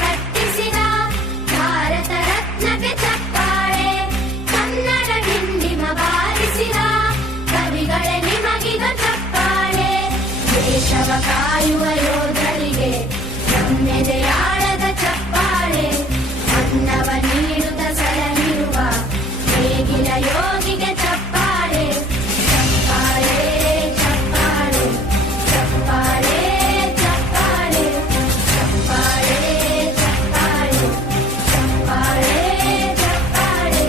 ಕಟ್ಟಿಸಿದ ಭಾರತ ರತ್ನಕ್ಕೆ ಚಪ್ಪಾಳೆ. ಕನ್ನಡ ಡಿಂಡಿಮ ಬಾರಿಸಿದ ಕವಿಗಳೇ ನಿಮಗಿದ ಚಪ್ಪಾಳೆ. ದೇಶವ ಕಾಯುವ ಯೋಧರಿಗೆ ನಮ್ಮೆದೆಯಾಳದ ಚಪ್ಪಾಳೆ. ಅನ್ನವ ನೀಡುತ್ತ ಸಲಹಿರುವ ನೇಗಿಲ ಯೋಗಿಗೆ ಚಪ್ಪಾಳೆ. ಚಪ್ಪಾಳೆ ಚಪ್ಪಾಳೆ ಚಪ್ಪಾಳೆ ಚಪ್ಪಾಳೆ ಚಪ್ಪಾಳೆ ಚಪ್ಪಾಳೆ ಚಪ್ಪಾಳೆ ಚಪ್ಪಾಳೆ.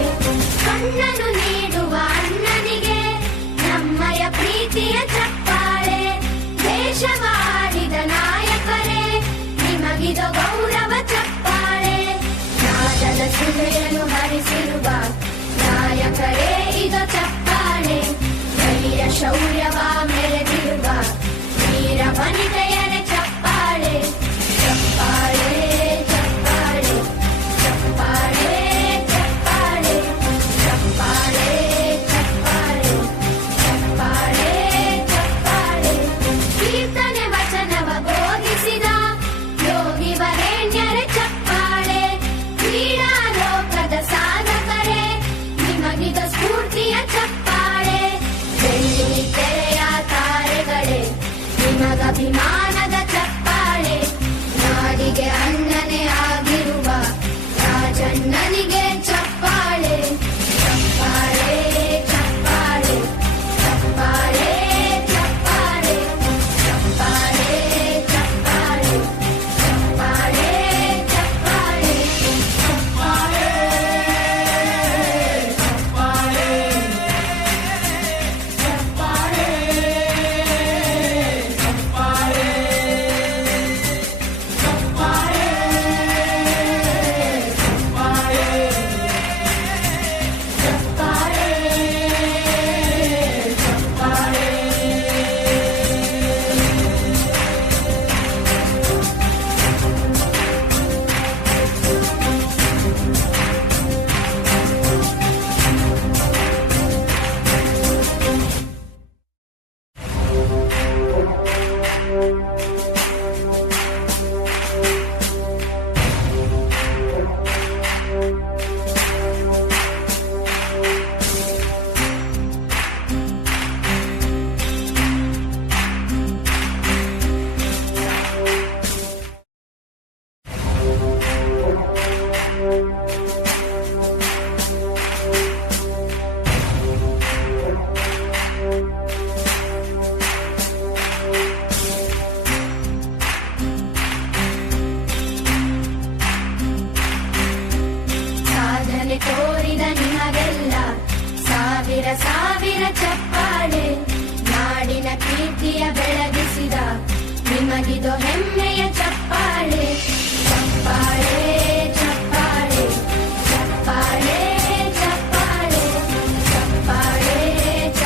ಕಣ್ಣನು ನೀಡುವ ಅಣ್ಣನಿಗೆ ನಮ್ಮಯ ಪ್ರೀತಿಯ ಚಪ್ಪಾಳೆ. ದೇಶವಾಡಿದ ನಾಯಕರೇ ನಿಮಗಿದ ಗೌರವ ಚಪ್ಪಾಳೆ. ನಾದದ ಸುಧೆಯನ್ನು ಹರಿಸಿರುವ ನಾಯಕರೇ ಇದ ಚಪ್ಪಾಳೆ. ಧೈರ್ಯ ಶೌರ್ಯವ ಮೆರೆದಿರುವ ವೀರ ವನಿತೆಯರೇ ಚಪ್ಪಾಳೆ. ಚಪ್ಪಾಳೆ ಚಪ್ಪಾಳೆ ಚಪ್ಪಾಳೆ ಚಪ್ಪಾಳೆ ಚಪ್ಪಾಳೆ ಚಪ್ಪಾಳೆ ಚಪ್ಪಾಳೆ ಚಪ್ಪಾಳೆ. ಕೀರ್ತನೆ ವಚನವ ಬೋಧಿಸಿದ ಯೋಗಿ ವರೇಣ್ಯರೇ ಚಪ್ಪಾಳೆ. ಕ್ರೀಡಾ ಲೋಕದ ಸಾಧಕರೇ ನಿಮಗಿದ ಸ್ಫೂರ್ತಿಯ ಚಪ್ಪಾಳೆ. ಬೆಳ್ಳಿ ತೆರೆಯ ತಾರೆಗಳೇ ನಿಮಗಭಿಮಾನದ ಚಪ್ಪಾಳೆ. ನಾಡಿಗೆ ಅಣ್ಣನೇ ಆಗಿರುವ ರಾಜಣ್ಣನಿಗೆ ಚಪ್ಪಾಳೆ. ಚಪ್ಪಾಳೆ ಚಪ್ಪಾಳೆ ಚಪ್ಪಾಳೆ ಚಪ್ಪಾಳೆ ಚಪ್ಪಾಳೆ ಚಪ್ಪಾಳೆ ಚಪ್ಪಾಳೆ ಚಪ್ಪಾಳೆ ಚಪ್ಪಾಳೆ ಸಾಧನೆ ತೋರಿದ ನಿಮಗೆಲ್ಲ ಸಾವಿರ ಸಾವಿರ ಚಪ್ಪಾಳೆ. ನಾಡಿನ ಕೀರ್ತಿಯ ಬೆಳಗಿಸಿದ ನಿಮಗಿದು ಹೆಮ್ಮೆಯ ಚಪ್ಪಾಳೆ. ಚಪ್ಪಾಳೆ ಚಪ್ಪಾಳೆ ಚಪ್ಪಾಳೆ ಚಪ್ಪಾಳೆ ಚಪ್ಪಾಳೆ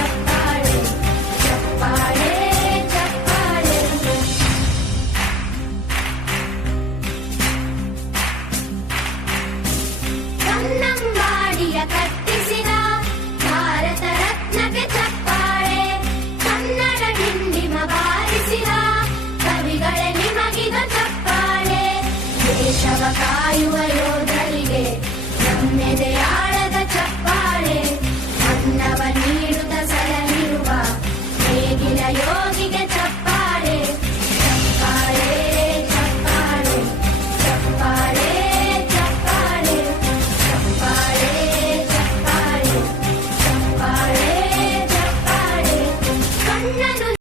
ಚಪ್ಪಾಳೆ ಚಪ್ಪಾಳೆ ಚಪ್ಪಾಳೆ. ಕನ್ನಂಬಾಡಿಯ ಕಟ್ಟಿಸಿದ ಭಾರತ ರತ್ನಕ್ಕೆ ಚಪ್ಪಾಳೆ. ಕನ್ನಡ ಡಿಂಡಿಮ ಬಾರಿಸಿದ ಕವಿಗಳೇ ನಿಮಗಿದ ಚಪ್ಪಾಳೆ. ದೇಶವ ಕಾಯುವ ಯೋಧರಿಗೆ ನಮ್ಮೆದೆಯಾಳದ ಚಪ್ಪಾಳೆ. ಅನ್ನವ ನೀಡುತ್ತ ಸಲಹಿರುವ ನೇಗಿಲ ಯೋಗಿಗೆ